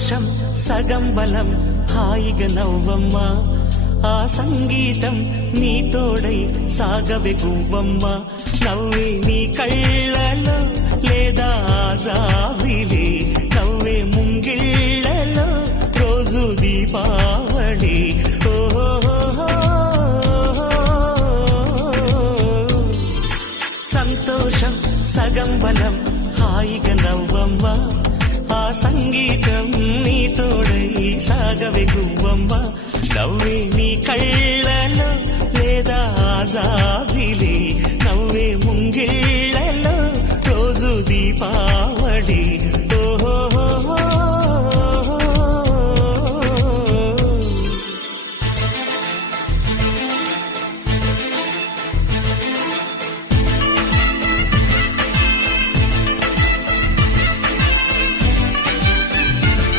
సంతోషం సగం బలం హాయిగా నవ్వమ్మా ఆ సంగీతం నీ తోడై సాగవే గువ్వమ్మ నవ్వే నీ కళ్ళలో లేదా జాబిలి నవ్వే ముంగిళ్ళలో రోజు దీపావళి సంతోషం సగం బలం హాయిగా నవ్వమ్మ ఆ సంగీతం నీ తోడై సాగవే గువ్వమ్మ నవ్వే నీ కళ్ళలో లేదా